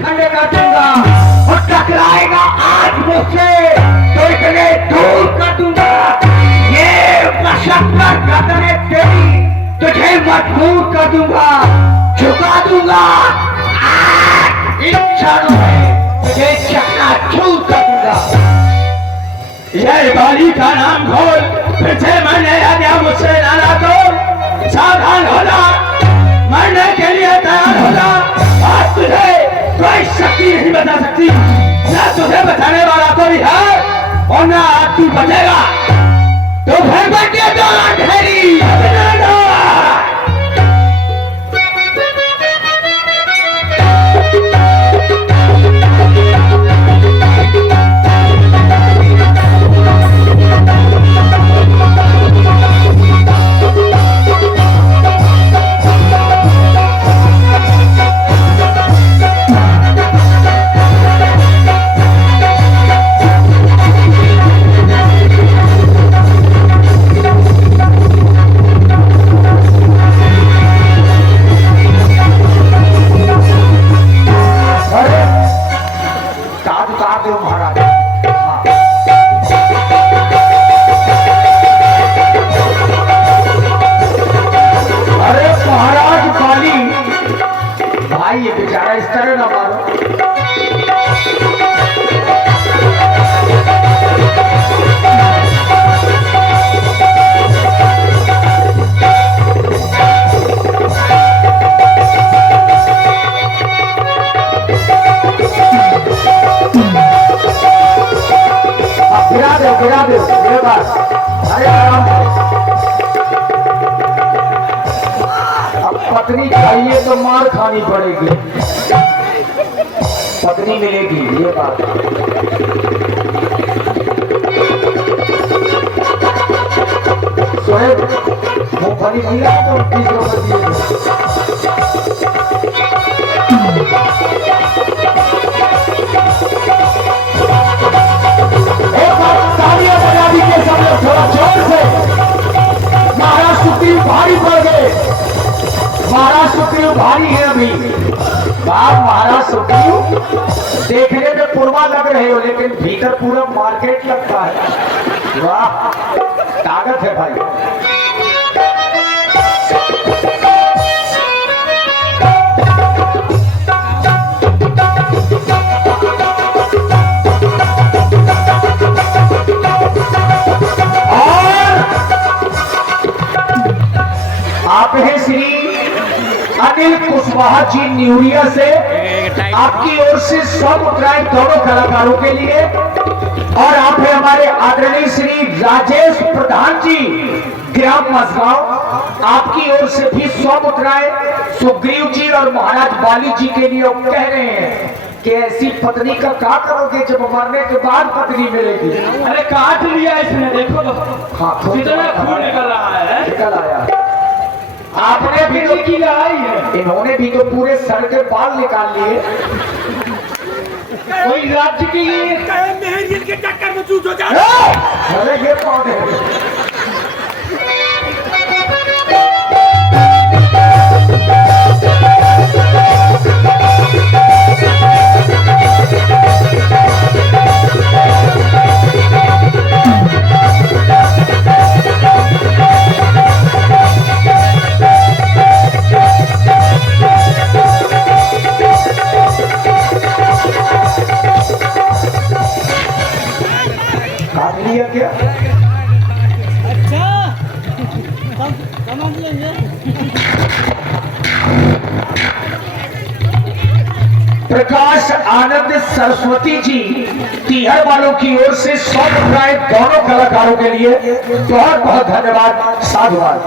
खंड कर दूंगा और टकराएगा आज मुझसे तो इतने दूर कर दूंगा। ये मशक्कत कदरे तेरी तुझे मजबूर कर दूंगा, झुका दूंगा। इन क्षणों में तुझे चकनाचूर कर दूंगा। ये बाली का नाम खोल, फिर से मैंने आज्ञा मुझसे नाना तो सावधान होना, मरने के लिए तैयार होना। आज तुझे कोई शक्ति नहीं बता सकती, ना तुझे बचाने वाला कोई है और ना आज तू बचेगा। तो फिर बचे तो अंधेरी अपनाना। ये बेचारा इस तरह ना मारो। गिरा दो मेरे पास। अरे आराम पत्नी चाहिए तो मार खानी पड़ेगी, पत्नी मिलेगी ये बात। सोहेब मूंगफली मिला तो 20 रुपए दिए। तालियां बजा दीजिए सब लोग थोड़ा जोर से। महाराज सुप्रीम भारी पड़ गए, महाराज सुप्रीम भारी है अभी। बाप महाराज सुप्रीम देखने में पूर्वा लग रहे हो लेकिन भीतर पूरा मार्केट लगता है। वाह ताकत है भाई। आप हैं श्री अनिल कुशवाहा जी न्यूरिया से, आपकी ओर से 100 मुद्राएं दोनों कलाकारों के लिए। और आप हैं हमारे आदरणीय श्री राजेश प्रधान जी ग्राम मसगांव, आपकी ओर से भी 100 मुद्राएं सुग्रीव जी और महाराज बाली जी के लिए। कह रहे हैं कि ऐसी पत्नी का क्या करोगे जब मरने के बाद पत्नी मिलेगी। अरे काट लिया इसने, देखो हाँ कितना खून निकल रहा है। निकल आया। आपने भी तो की लड़ाई है, इन्होंने भी तो पूरे सर के बाल निकाल लिए। कोई राज्य के लिए के चक्कर में चूज हो जा। अरे ये कौन है? क्या अच्छा समझ लेंगे। प्रकाश आनंद सरस्वती जी तीहर वालों की ओर से 100 मुद्राएं दोनों कलाकारों के लिए। बहुत बहुत धन्यवाद, साधुवाद।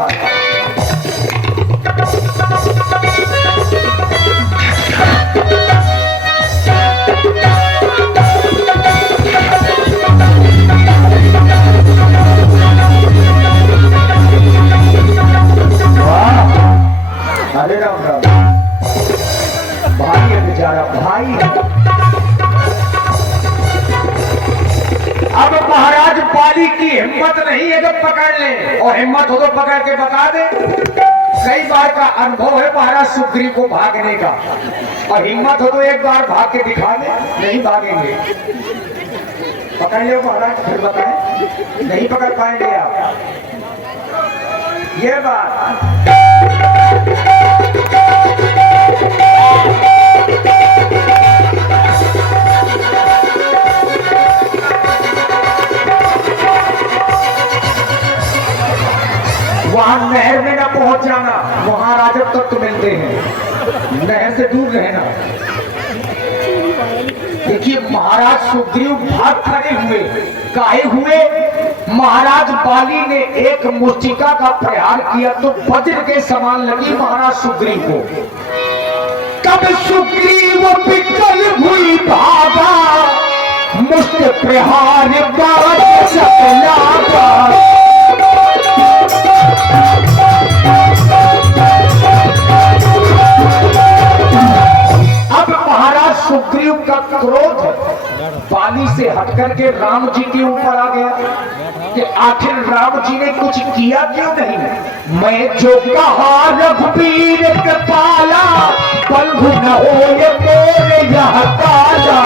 अरे राम राम, भाई है बेचारा, भाई है। अब महाराज बाली की हिम्मत नहीं है तो पकड़ ले, और हिम्मत हो तो पकड़ के बता दे। कई बार का अनुभव है महाराज सुग्रीव को भागने का, और हिम्मत हो तो एक बार भाग के दिखा दे। नहीं भागेंगे, पकड़ लो महाराज, फिर बताएं। नहीं पकड़ पाएंगे आप, ये बात। वहां नहर में ना पहुंच जाना, वहां राजत्व तत्व मिलते हैं, नहर से दूर रहना। देखिए महाराज सुग्रीव भाग खड़े हुए, काहे हुए? महाराज बाली ने एक मुष्टिका का प्रहार किया तो वज्र के समान लगी महाराज सुग्रीव को। तब सुग्रीव विकल हुई भागा, मुष्ट प्रहार बाज सकलागा। अब महाराज सुग्रीव का क्रोध बाली से हटकर के राम जी के ऊपर आ गया कि आखिर राम जी ने कुछ किया क्यों नहीं? मैं जो कहा रघुवीर कृपाला, बंधु न होए मोरे यह काला।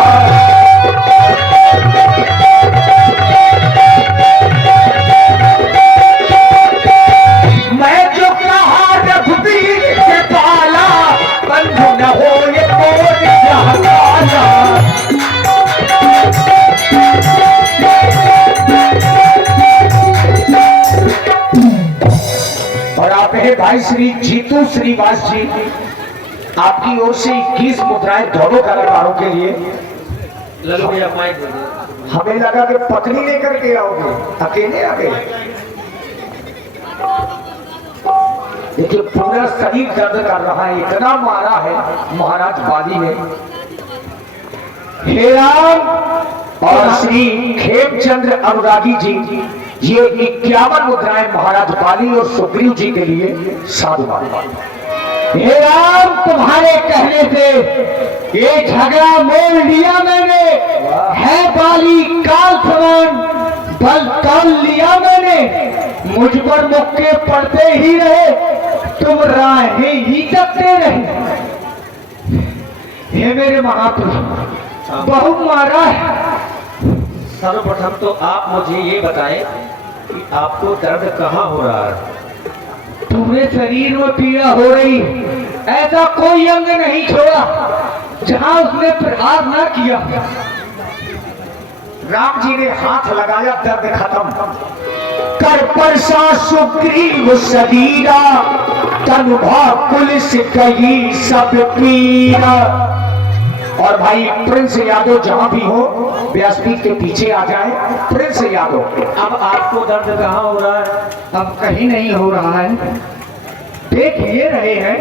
मैं जो कहा रघुवीर कृपाला, बंधु न होए मोरे यह काला। और आप है भाई श्री जीतू श्रीवास जी, आपकी ओर से 21 मुद्राएं दोनों कलाकारों के लिए। लल्लू भैया माइक दे दो। हमें लगा कि पत्नी लेकर के आओगे, अकेले आ गए। देखिए पूरा शरीर दर्द कर रहा है, इतना मारा है महाराज बाली ने। हे राम और श्री खेमचंद्र अनुरागी जी, ये 51 मुद्राएं महाराज बाली और सुग्रीव जी के लिए साधुवाद। हे राम, तुम्हारे कहने से ये झगड़ा मोल लिया मैंने, है बाली काल समान, बल काल लिया मैंने। मुझ पर मुक्के पड़ते ही रहे, तुम राहें ही तकते रहे। हे मेरे महापुरुष, बहुत मारा है। सर्वप्रथम तो आप मुझे ये बताएं कि आपको दर्द कहाँ हो रहा है? पूरे शरीर में पीड़ा हो रही, ऐसा कोई अंग नहीं छोड़ा जहां उसने प्रहार न किया। राम जी ने हाथ लगाया, दर्द खत्म। कर परसा सुग्रीव शरीरा, तनु भाकुल से कही सब पीरा। और भाई प्रिंस यादव जहां भी हो, व्यासपीठ के पीछे आ जाए। प्रिंस यादव, अब आपको दर्द कहाँ हो रहा है? अब कहीं नहीं हो रहा है। देख ये रहे हैं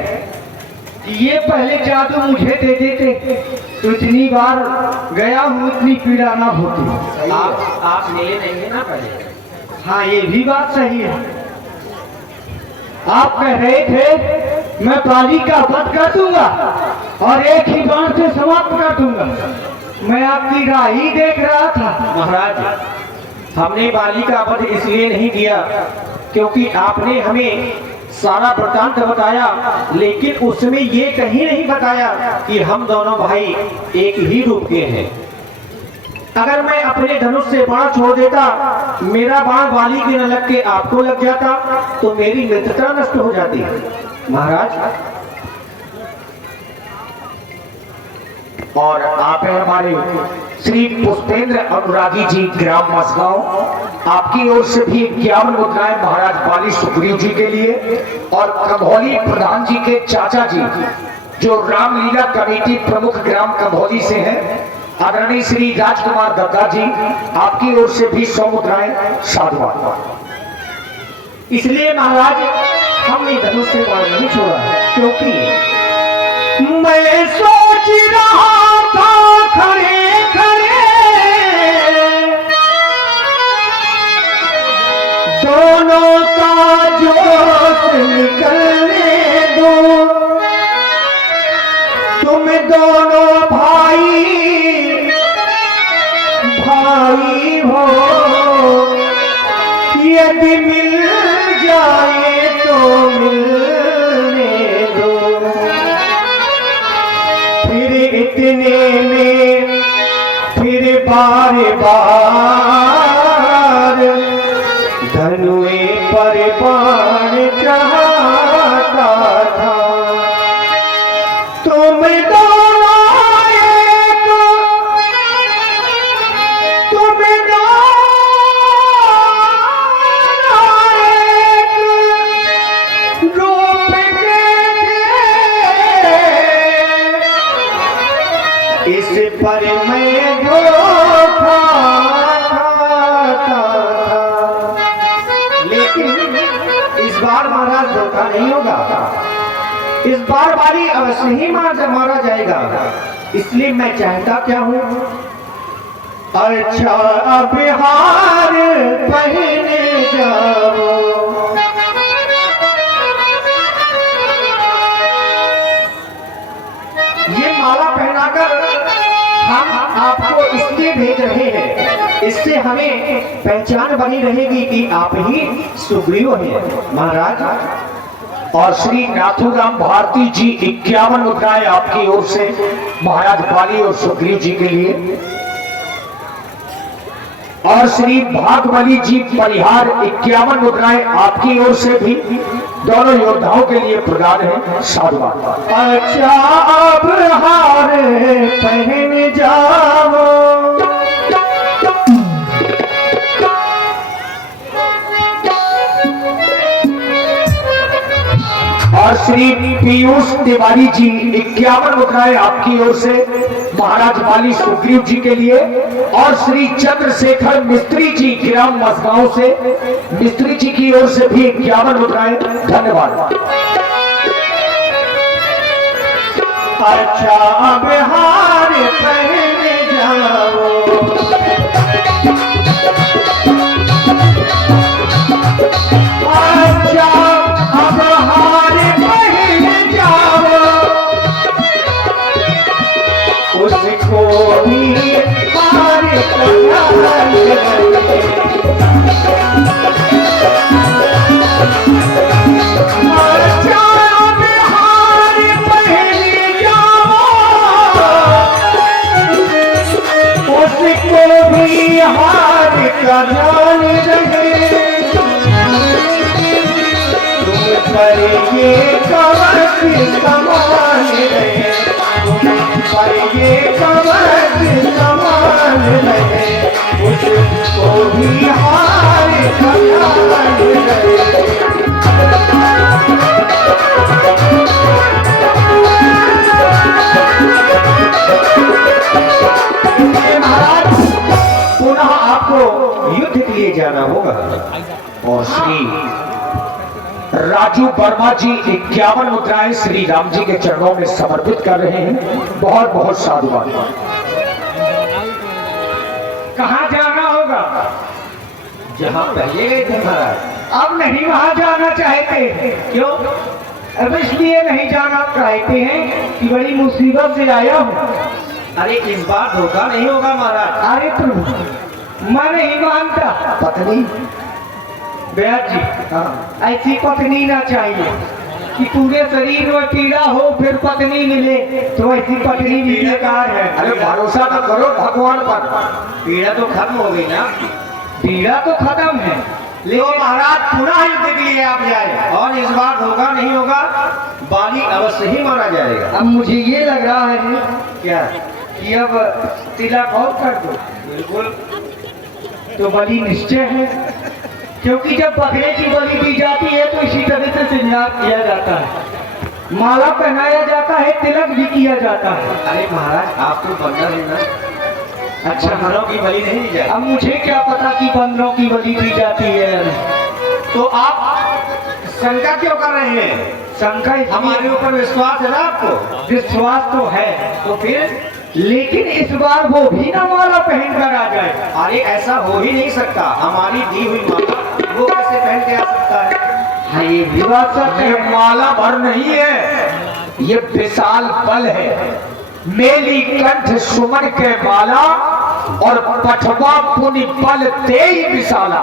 कि ये पहले जादू मुझे दे देते तो इतनी बार गया हूँ, इतनी पीड़ा ना होती। आप मिले नहीं है ना पहले? हाँ ये भी बात सही है। आप कह रहे थे मैं बाली का वध कर दूंगा और एक ही बाण से समाप्त कर दूंगा। मैं आपकी राह ही देख रहा था। महाराज, हमने बाली का वध इसलिए नहीं किया क्योंकि आपने हमें सारा वृतांत बताया, लेकिन उसमें ये कहीं नहीं बताया कि हम दोनों भाई एक ही रूप के हैं। अगर मैं अपने धनुष से बाण छोड़ देता, मेरा बाण बाली के न लग के आपको लग जाता तो मेरी मित्रता नष्ट हो जाती। महाराज, और आप हैं हमारे श्री पुष्पेंद्र अनुरागी जी, ग्राम मसगांव। आपकी ओर से भी 51 मुद्राएं महाराज बाली सुग्रीव जी के लिए। और कंभौली प्रधान जी के चाचा जी, जो रामलीला कमेटी प्रमुख ग्राम कंभौली से हैं, आदरणीय श्री राजकुमार दत्ता जी, आपकी ओर से भी 100 मुद्राएं साधुवाद। इसलिए महाराज हमने धनुष से बाण नहीं छोड़ा क्योंकि मैं सोच रहा था खड़े खड़े दोनों का जोश निकलने दो। तुम दोनों भाई भाई हो, यदि मिल जाए तो मिल बार बार धनुए पर बाण चढ़ाता था। तुम दोनों एक, तुम दोनों एक रूप के थे, इस पर मैं धोखा खाता था। लेकिन इस बार महाराज धोखा नहीं होगा, इस बार बारी अवश्य ही मारा जाएगा। इसलिए मैं चाहता क्या हूं, अच्छा अब हार पहने जाओ। ये माला पहनाकर हम आपको इसलिए भेज रहे हैं, इससे हमें पहचान बनी रहेगी कि आप ही सुग्रीव हैं महाराज। और श्री नाथूराम भारती जी 51 मुद्राएं आपकी ओर से महाराज बाली और सुग्रीव जी के लिए, और श्री भागबली जी परिहार 51 मुद्राएं आपकी ओर से भी दोनों योद्धाओं के लिए प्रदान है। साधुवाद। अच्छा अब हार पहन जाओ, और श्री पीयूष तिवारी जी 51 मुद्राएं आपकी ओर से महाराज बाली सुग्रीव जी के लिए, और श्री चंद्रशेखर मिस्त्री जी ग्राम मसगांव से मिस्त्री जी की ओर से भी 51 मुद्राएं। धन्यवाद। अच्छा अब हार पहन जाओ, अच्छा अब हार पहन जाओ, उसको भी हार अच्छा अब हार पहन जाओ, उसको भी हार का ध्यान रहे। पर ये कवच समान रहे, पर ये कवच समान रहे, उसको भी हार का ध्यान रहे। महाराज पुनः आपको युद्ध के लिए जाना होगा, और श्री राजू वर्मा जी 51 मुद्राएं श्री राम जी के चरणों में समर्पित कर रहे हैं। बहुत बहुत साधुवाद। कहाँ जाना होगा? जहाँ पहले गए थे महाराज। अब नहीं वहां जाना चाहते। क्यों? अब इसलिए नहीं जाना चाहते हैं कि बड़ी मुसीबत से आया हूँ। अरे इस बार धोखा नहीं होगा महाराज। अरे प्रभु मैं नहीं मानता। पत्नी ब्याज जी, ऐसी पत्नी ना चाहिए कि पूरे शरीर में पीड़ा हो फिर पत्नी मिले, तो ऐसी पत्नी भी बेकार है। अरे भरोसा तो करो भगवान पर। पीड़ा तो खत्म हो गई ना? पीड़ा तो खत्म है, लेकिन महाराज पुनः युद्ध के लिए आप जाए, और इस बार धोखा नहीं होगा, बाली अवश्य ही मारा जाएगा। अब मुझे ये लग रहा है क्या कि अब तिलक और कर दो। बिल्कुल, तो बलि निश्चय है, क्योंकि जब बकरे की बलि दी जाती है तो इसी तरह से श्रृंगार किया जाता है, माला पहनाया जाता है, तिलक भी किया जाता है। अरे महाराज आप तो बंदर है ना? अच्छा बंदरों की बलि नहीं दी जाए। अब मुझे क्या पता कि बंदरों की बलि दी जाती है। तो आप शंका क्यों कर रहे हैं? शंका हमारे ऊपर विश्वास है ना आपको? विश्वास तो है, तो फिर लेकिन इस बार वो भी ना माला पहन कर आ जाए। अरे ऐसा हो ही नहीं सकता, हमारी दी हुई माला वो कैसे पहन के आ सकता है? हाँ ये भी बात सच है। माला भर नहीं है, ये विशाल बल है। मेली कंठ सुमन के माला और पठवा पुनि बल तेई विशाला।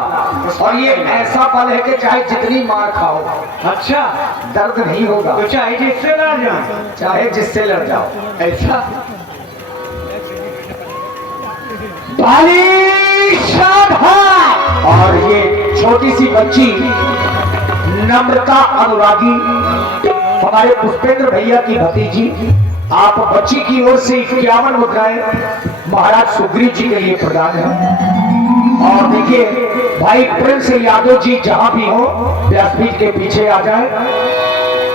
और ये ऐसा बल है कि चाहे जितनी मार खाओ, अच्छा दर्द नहीं होगा। तो चाहे जिससे लड़ जाओ, चाहे जिससे लड़ जाओ। ऐसा बाली सावधान। और ये छोटी सी बच्ची नम्रता अनुरागी हमारे पुष्पेंद्र भैया की भतीजी, आप बच्ची की ओर से 51 मुद्राएं महाराज सुग्रीव जी के लिए प्रदान है। और देखिए भाई प्रिंस यादव जी जहां भी हो व्यासपीठ के पीछे आ जाए।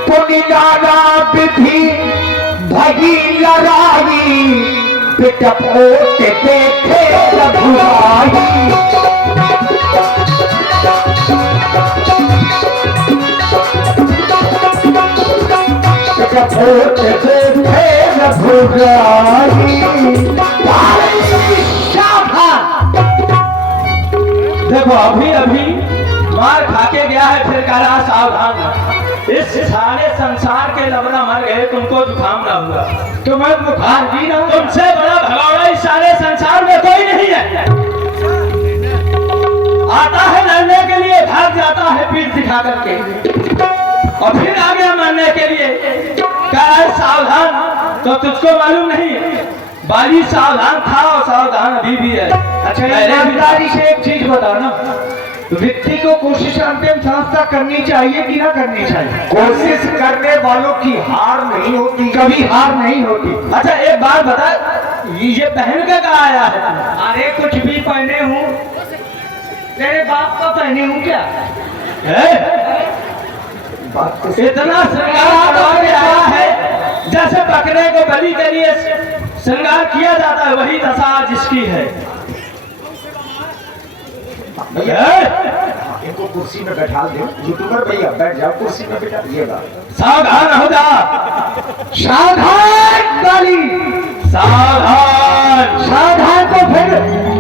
पुनिलाला विधि भगी लड़ाई पिटपोट देखे रघुराई। पिटपोट देखे रघुराई। देखो अभी अभी मार खा के गया है, फिर कह रहा सावधान। इस सारे संसार के लवड़ा मर गए, तुमको जुकाम ना हुआ। तुम्हें बुखार भी ना, तुमसे बड़ा भगवान इस सारे संसार में कोई नहीं है। आता है लड़ने के लिए, भाग जाता है पीठ दिखा करके, और फिर आ गया मरने के लिए। कह रहा है सावधान, तो तुझको मालूम नहीं बाली सावधान था और सावधान अभी भी है। अच्छा ईमानदारी से एक चीज बताओ ना, व्यक्ति को कोशिश अंतिम सांस तक करनी चाहिए कि ना करनी चाहिए? कोशिश करने वालों की हार नहीं होती, कभी हार नहीं होती। अच्छा एक बात बता, ये पहन के कहा आया है? अरे कुछ भी पहने हूँ, तेरे बाप का पहने हूँ क्या? इतना श्रृंगार करके आया है जैसे बकरे को बलि के लिए श्रृंगार किया जाता है, वही दशा जिसकी है। इनको कुर्सी में बैठा दो, यूट्यूबर भैया बैठ जाओ कुर्सी में बैठा दिएगा। सावधान हो जा, सावधान बाली, सावधान। सावधान तो फिर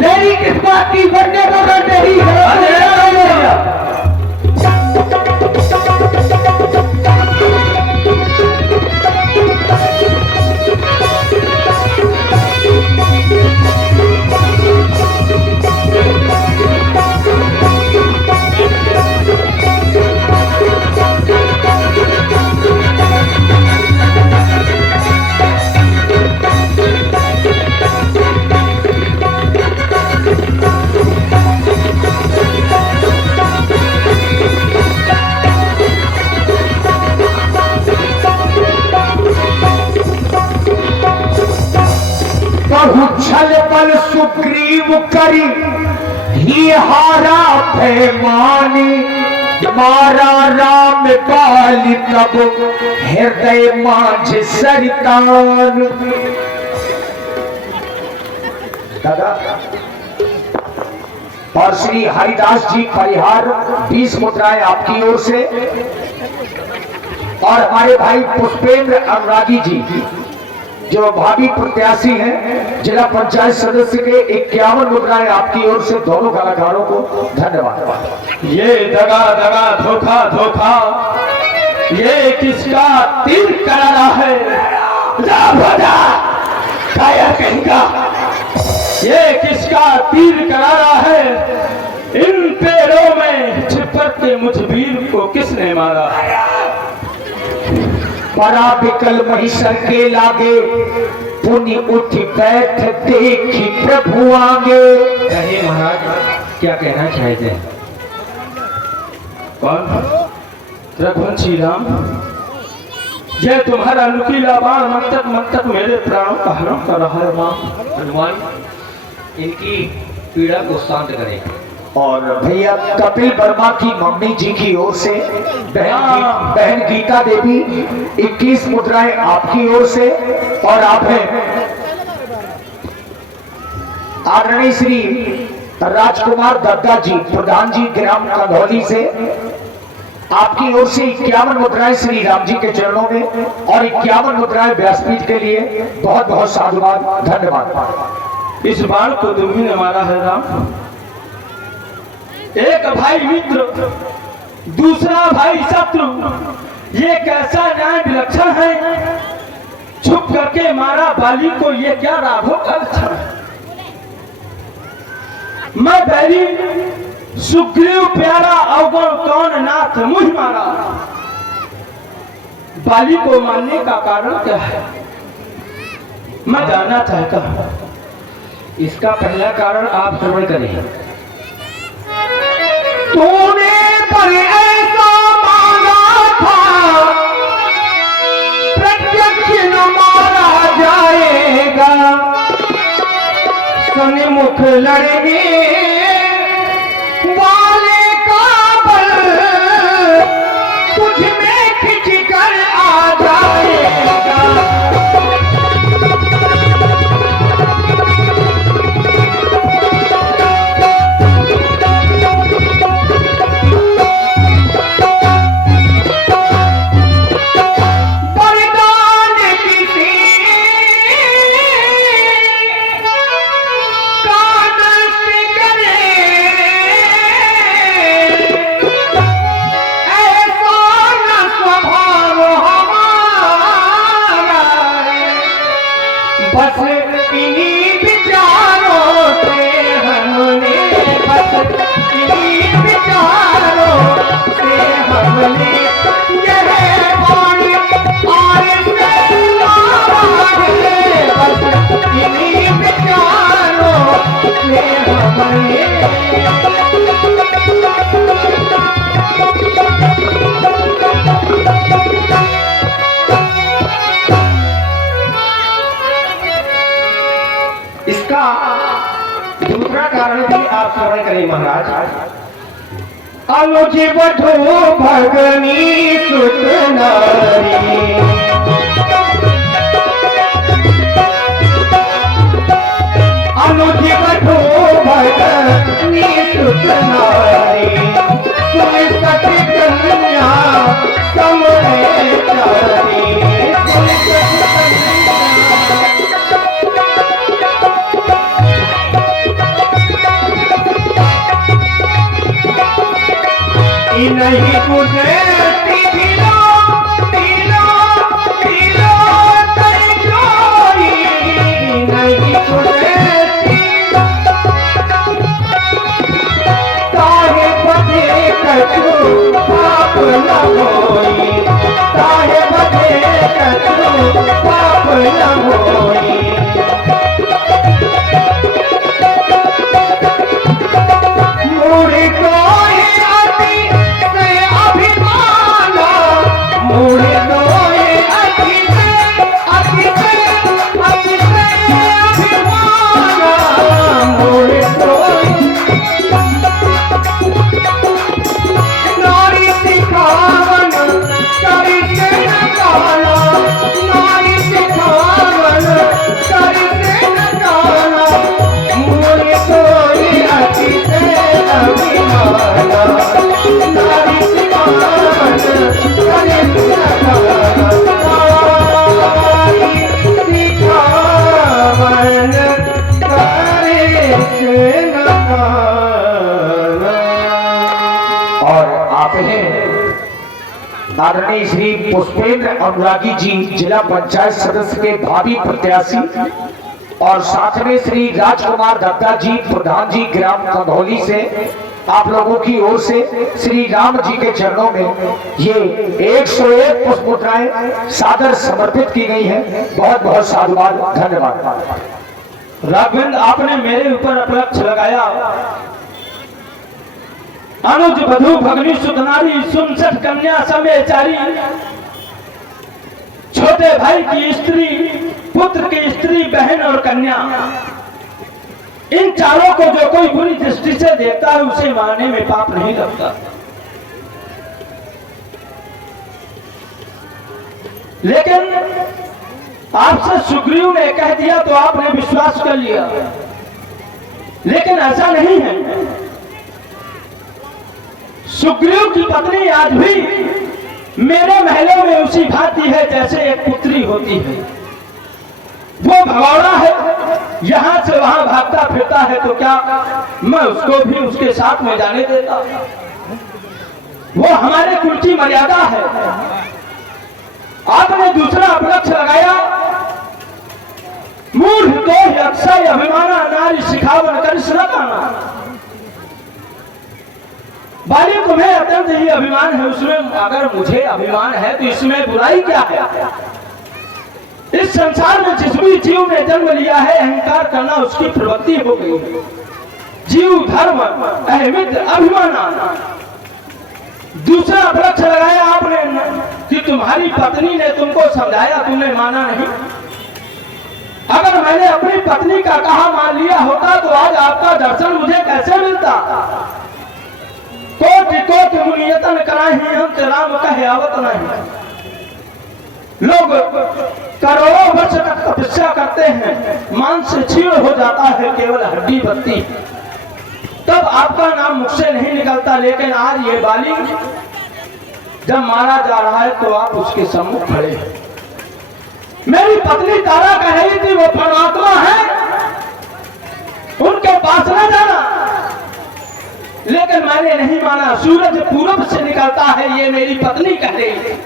देरी किस बात की, बनने दो ना देरी है। छल बल सुग्रीव करी ही हारा पैमानी, मारा राम बाली तब हृदय माझ सरितान। दादा और श्री हरिदास जी परिहार 20 मुद्राएं आपकी ओर से, और हमारे भाई पुष्पेंद्र अनुरागी जी जो भावी प्रत्याशी हैं, जिला पंचायत सदस्य के 51 मुद्राएं आपकी ओर से दोनों कलाकारों को धन्यवाद। ये दगा दगा धोखा धोखा, ये किसका तीर करारा है? कहेगा ये किसका तीर करारा है? इन पैरों में छिपक के मुझ वीर को किसने मारा? परा बिकल महिषर के लागे, पुनि उठ बैठ देखी प्रभु आगे। कहिए महाराज, क्या कहना चाहते हैं? कौन? रघुवंशी राम, यह तुम्हारा नुकीला बाण मंतक मेरे प्राणों का हरण कर रहा है। राम हनुमान इनकी पीड़ा को शांत करें। और भैया कपिल वर्मा की मम्मी जी की ओर से बहन गीता देवी 21 मुद्राएं आपकी ओर से, और आप हैं आदरणीय श्री राजकुमार दत्ता जी प्रधान जी ग्राम कंधौली से, आपकी ओर से 51 मुद्राएं श्री राम जी के चरणों में, और 51 मुद्राएं व्यासपीठ के लिए बहुत बहुत साधुवाद, धन्यवाद। इस बाण को तुम्ही ने मारा है राम। एक भाई मित्र, दूसरा भाई शत्रु, ये कैसा न्याय विलक्षण है? छुप करके मारा बाली को, ये क्या राघव का लक्षण है? मैं बैरी सुग्रीव प्यारा अवगुण कौन नाथ मुझ मारा। बाली को मारने का कारण क्या है? मैं जानना चाहता हूं। इसका पहला कारण आप श्रवण करें। तूने पर ऐसा मांगा था, प्रत्यक्ष न मारा जाएगा, सन्मुख लड़ेंगे वाले का बल तुझ में खिंच कर आ जाएगा। बस इन्हीं विचारों से हमने, बस इन्हीं विचारों से हमने यह वाणी और से मांगे, बस इन्हीं विचारों से हमने। इसका दूसरा कारण भी आप श्रवण करें महाराज। अनुज वधू भगनी सुत नारी, अनुज वधू भगनी सुत नारी, सुन सती कन्या समरे चारी, सुन सती नहीं गुजरती दिलो दिलो दिलो तेरी चोरी, नहीं गुजरती ताहे बधे कछु पाप न होई, ताहे बधे कछु पाप न होई। मुड़ी को आदरणीय श्री पुष्पेंद्र अनुरागी जी जिला पंचायत सदस्य के भावी प्रत्याशी, और साथ में श्री राजकुमार दत्ता जी प्रधान जी ग्राम कंधौली से आप लोगों की ओर से श्री राम जी के चरणों में ये 101 पुष्पोत्तराएं सादर समर्पित की गई है। बहुत बहुत साधुवाद, धन्यवाद। राघवेंद्र, आपने मेरे ऊपर अपलक्ष लगाया। अनुज वधू भगनी सुतनारी, 59 कन्या समेचारी, छोटे भाई की स्त्री, पुत्र की स्त्री, बहन और कन्या, इन चारों को जो कोई बुरी दृष्टि से देखता है उसे मारने में पाप नहीं लगता। लेकिन आपसे सुग्रीव ने कह दिया तो आपने विश्वास कर लिया, लेकिन ऐसा नहीं है। सुग्रीव की पत्नी आज भी मेरे महलों में उसी भांति है जैसे एक पुत्री होती है। वो भगौड़ा है, यहां से वहां भागता फिरता है, तो क्या मैं उसको भी उसके साथ में जाने देता? वो हमारे कुल की मर्यादा है। आपने दूसरा अपलक्ष्य लगाया, मूढ़ को अक्षय अभिमाना नारी सिखावन कर काना। बाली, तुम्हें अत्यंत ही अभिमान है, उसमें अगर मुझे अभिमान है तो इसमें बुराई क्या है? इस संसार में जिस भी जीव ने जन्म लिया है, अहंकार करना उसकी प्रवृत्ति हो गई है। जीव धर्म अहमियत अभिमान आना। दूसरा वृक्ष लगाया आपने कि तुम्हारी पत्नी ने तुमको समझाया, तुमने माना नहीं। अगर मैंने अपनी पत्नी का कहा मान लिया होता तो आज आपका दर्शन मुझे कैसे मिलता। कोटि कोटि मुनियतन कराही अंत राम कहे आवत नहीं। लोग करोड़ों वर्ष तक तपस्या करते हैं, मांस से क्षीण हो जाता है केवल हड्डी बत्ती, तब आपका नाम मुख से नहीं निकलता। लेकिन आज ये बाली जब मारा जा रहा है तो आप उसके सम्मुख खड़े हैं। मेरी पत्नी तारा कह रही थी वो परमात्मा है, उनके पास न जाना, लेकिन मैंने नहीं माना। सूरज पूरब से निकलता है, ये मेरी पत्नी कह रही थी।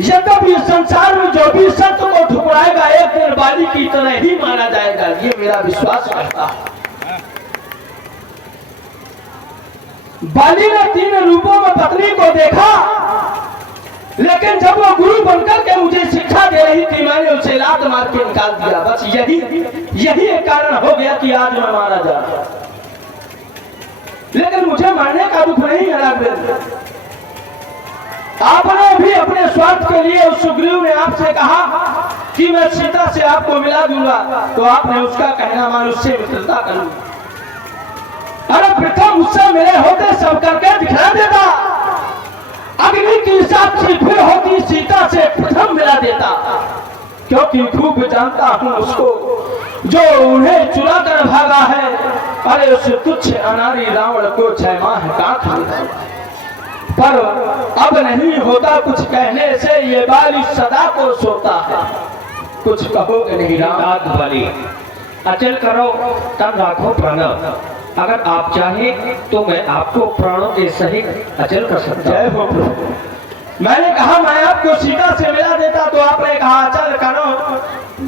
यद्यपि इस संसार में जो भी सत्य को ठुकराएगा एक दिन बाली की तरह ही माना जाएगा, ये मेरा विश्वास करता है। बाली ने 3 रूपों में पत्नी को देखा, लेकिन जब वो गुरु बनकर के मुझे शिक्षा दे रही थी, मैंने उसे लात मार के निकाल दिया। बस यही एक कारण हो गया कि आज मैं मारा जा रहा। लेकिन मुझे मारने का दुख नहीं है राघवेंद्र। आपने भी अपने स्वार्थ के लिए उस सुग्रीव ने आपसे कहा कि मैं सीता से आपको मिला दूंगा, तो आपने उसका कहना मान उससे मित्रता करूंगा। अरे प्रथम मुझसे मिले होते सब करके दिखला देता, अग्नि की साक्षी फिर होती सीता से प्रथम मिला देता, क्योंकि खूब जानता हूं उसको जो उन्हें चुरा कर भागा है। अरे उस तुच्छ अनारी रावण को 6 माह काट लिया, पर अब नहीं होता कुछ कहने से, ये बाली सदा को सोता है। कुछ कहोगे नहीं राम बाली, अचल करो तब राखो प्रणव। अगर आप चाहें तो मैं आपको प्राणों के सहित अचल कर सकता जय हो प्रभु। मैंने कहा मैं आपको सीता से मिला देता, तो आपने कहा अचल करो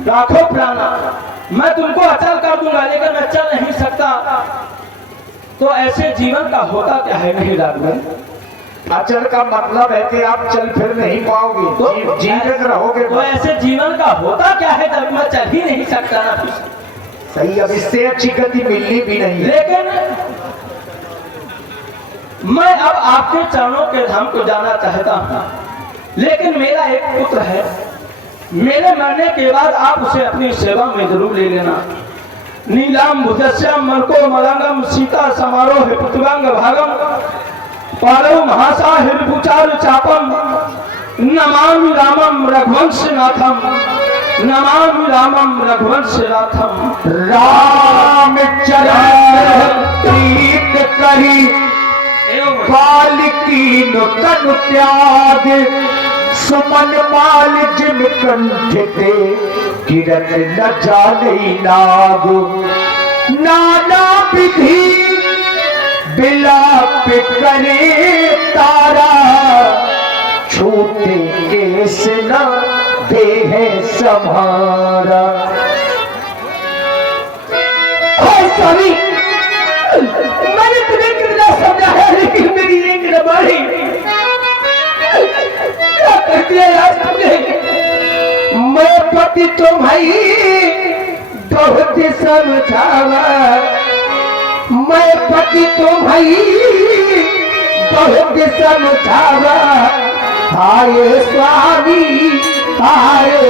राखो प्राण। मैं तुमको अचल कर दूंगा, लेकिन मैं चल नहीं सकता। तो ऐसे जीवन का होता क्या है नहीं राघवेंद्र? अचल का मतलब है कि आप चल फिर नहीं पाओगे, तो जीवित रहोगे। तो ऐसे जीवन का होता क्या है जब मैं चल ही नहीं सकता ना। सही, अब इससे अच्छी गति मिलनी भी नहीं है। लेकिन मैं अब आपके चरणों के धाम को जाना चाहता हूं, लेकिन मेरा एक पुत्र है, मेरे मरने के बाद आप उसे अपनी सेवा में जरूर ले लेना। नीलाम भुजस्याम मलको मलंगम सीता समारोह पृथ्वांग भागम पालव महासा हिरपुचार चापम नमामि रामम रघुवंश नाथम, नमामि रामम रघुवंश नाथम। राम चरण प्रीत करी काल की तनु त्याग, सुमन माल जिम कंठ दे किरण न जाने नाग। नाना विधि बिलाप करे तारा, छूटे केस न देह संभारा। सॉरी, मैंने तुम्हें कितना समझाया, लेकिन मेरी एक रबाड़ी क्या कहती है आज तुमने? मैं पति तुम्हारी बहुत समझावा, मैं पति तुम्हारी बहुत समझावा। आए स्वामी आए,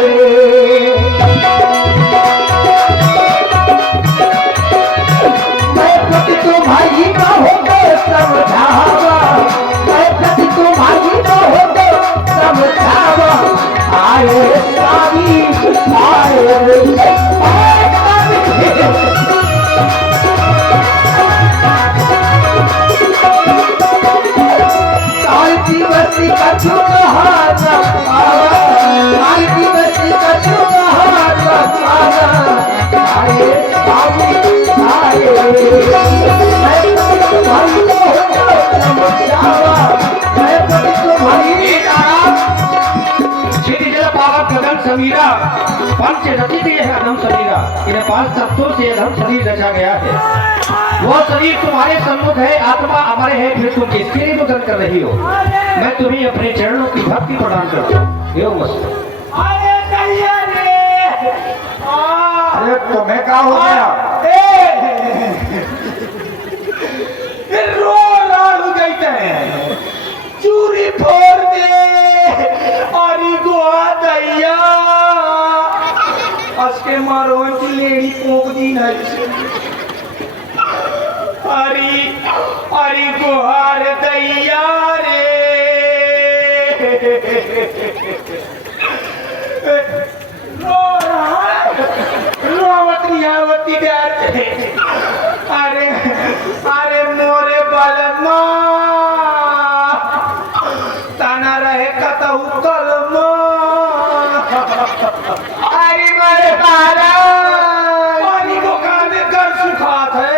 मैं पति तुम्हारी का होकर समझावा, मैं पति तुम्हारी का होकर समझावा। आए स्वामी आए, दिवसी कछु हाथ आवा, काल दिवसी कछु हाथ आवा। आए स्वामी आए, मैं तुम्हारी को समझावा, मैं तुम्हारी श्री जल पावक गगन समीरा पंच रचित है अदम समीरा। इन्हें 5 तत्वों से धर्म शरीर रचा गया है। वो शरीर तुम्हारे सम्मुख है, आत्मा हमारे है, फिर तुम किसके लिए मुदन कर रही हो? मैं तुम्हें अपने चरणों की भक्ति प्रदान करता हूँ। यो मस्त अरे तुम्हें क्या हो गया? रो राहु गई है, चूरी फोड़ दे और गोहा दैया असके मारो की लेडी पोक दी नहीं अरी अरी गोहार दैया रे रो रहा रोवती आवती डरते अरे अरे मोरे बलमा ताना रहे कतहु कलमा अरे मोरे बाला पानी को काने कर सुखात है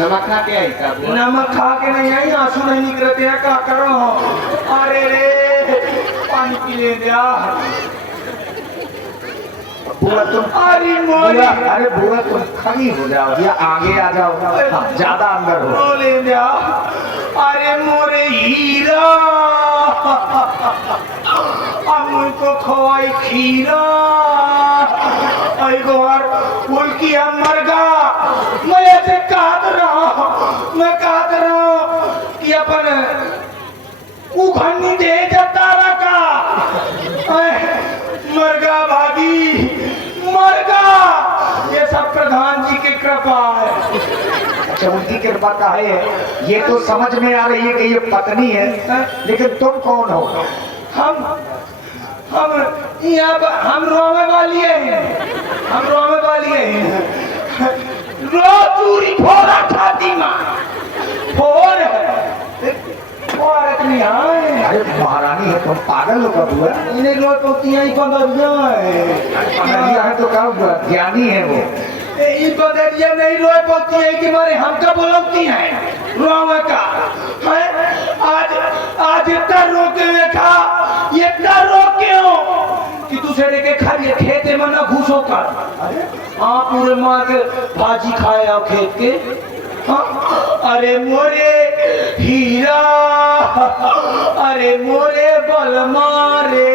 नमक खा के आई साहब? नमक खा के नहीं आई, आंसू नहीं निकलते हैं, क्या करो? अरे रे पानी पी ले दिया बुआ तुम, अरे मोरी अरे बुआ तुम खड़ी हो जाओ या आगे आ जाओ, हाँ, ज्यादा अंदर हो। बोले दिया अरे मोरे हीरा हमको खोई खीरा गोर उल्की मरगा मैं ऐसे काट रहा हूँ, मैं काट रहा हूँ कि अपन उघनी दे जाता रखा मरगा भागी मरगा, ये सब प्रधान जी की कृपा है। अच्छा उनकी कृपा का है, ये तो समझ में आ रही है कि ये पत्नी है, लेकिन तुम कौन हो? हम यहाँ हम रोवे वाली हैं, हम रोवे वाली हैं। रो चूरी फोड़ा छाती मां फोड़ नहीं आए। अरे महारानी है तुम, पागल हो कब हुआ? इन्हें रो पोतियां ही बंदरिया है तो क्या हुआ? ज्ञानी है वो। इस बंदरिया नहीं रो पोती है कि मारे हमका बोलती हैं रोवे का है। आज इतना रो के देखा, इतना रो क्यों कि दूसरे के खाली खेते में ना घुसो कर आप पूरे मार के भाजी खाया खेत के। हाँ? अरे मोरे हीरा अरे मोरे बलमा रे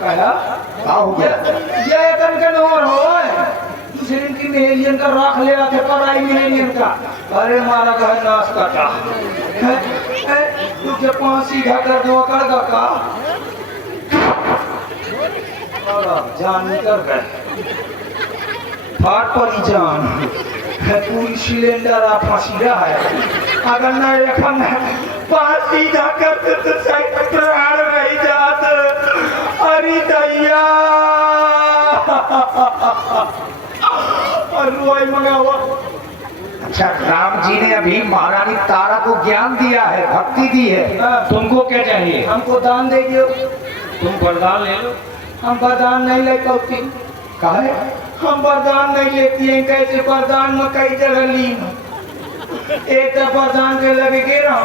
क्या हो गया? ये कन और हो दूसरे दिन की मेहलियन का राख ले आते पढ़ाई मेहलियन का। अरे मारा का है नाश काटा तुझे 5 सीधा कर दो कर का जान निकल गए फाट पड़ी जान पूरी सिलेंडर आप फंसीरा है। अगर न रखन 5 सीधा करते तो सही प्राण रही जात। अरे दैया और रोई मंगावा। अच्छा राम जी ने अभी महारानी तारा को ज्ञान दिया है, भक्ति दी है। तुमको क्या चाहिए? हमको दान दे दियो। तुम वरदान ले लो। हम वरदान नहीं ले पाती। कहा है? हम वरदान नहीं लेती हैं। कैसे वरदान में कई जगह ली एक तो वरदान के लगे गिरा,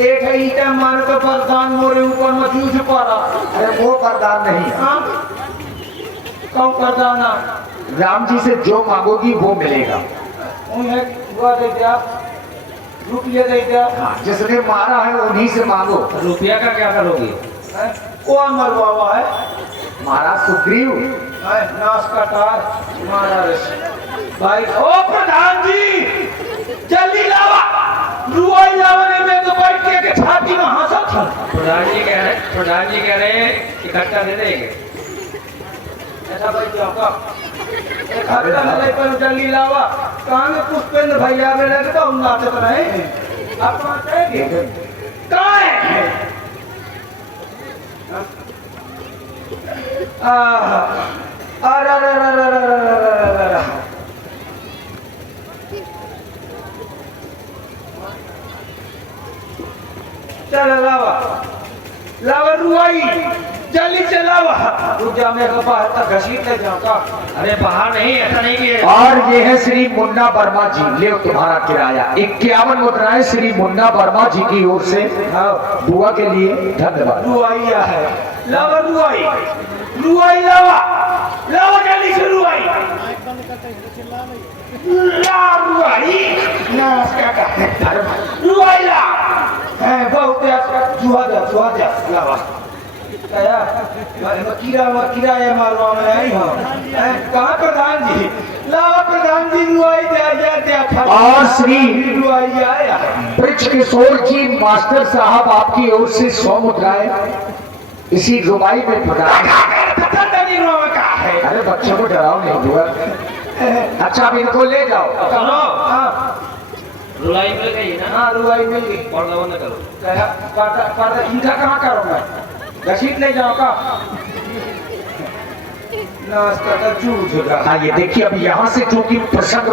एक है ईटा मार कर वरदान मोरे ऊपर में जूझ पड़ा। अरे वो वरदान नहीं, कौन वरदान? राम जी से जो मांगोगी वो मिलेगा। उन्हें हुआ दे दिया, रुपया दे दिया। हाँ, जिसने मारा है उन्हीं से मांगो। रुपया का क्या करोगे? कौन मरवा हुआ है? महाराज सुग्रीव नाश का तार मारा भाई। ओ प्रधान जी जल्दी लावा, रुआई लावने में तो बैठ के छाती में हंसा था। प्रधान जी कह रहे हैं इकट्ठा दे देंगे। ऐसा भाई क्या होगा? इकट्ठा नहीं पर जल्दी लावा। कहाँ में पुष्पेंद्र भैया में लगता हूँ नाचत रहे। आप कहाँ है? चल लावा लावा रुआई जल्दी चला वहाँ रुक जा मैं बाहर तक घसीट ले जाऊँ का अरे बाहर नहीं, ऐसा नहीं कि और ये है श्री मुन्ना वर्मा जी, ले तुम्हारा किराया 51 मुद्राएं श्री मुन्ना वर्मा जी की ओर से बुआ के लिए धन्यवाद। रुआइया है लावा रुआई रुआई लावा लावा जल्दी से रुआई ला रुआई ना क्या कहते रुआई ला है बहुत जुआ जा लावा क्या मकीरा है मारवा में आई हो कहाँ प्रधान जी लावा प्रधान जी रुआई दे और श्री रुआई आया ब्रिज किशोर जी मास्टर साहब आपकी ओर से 100 मुद्राएं इसी रुबाई में प्रदान। अरे बच्चों को डराओ नहीं हुआ। अच्छा अब इनको ले जाओ। रुलाई मिल गई ना? हाँ रुआई मिल गई। और दवा न करो। ईंटा कहाँ करूँगा? घसीट ले जाओ का? नाश्ता का जूझ। हाँ ये देखिए अब यहाँ से जो कि प्रसंग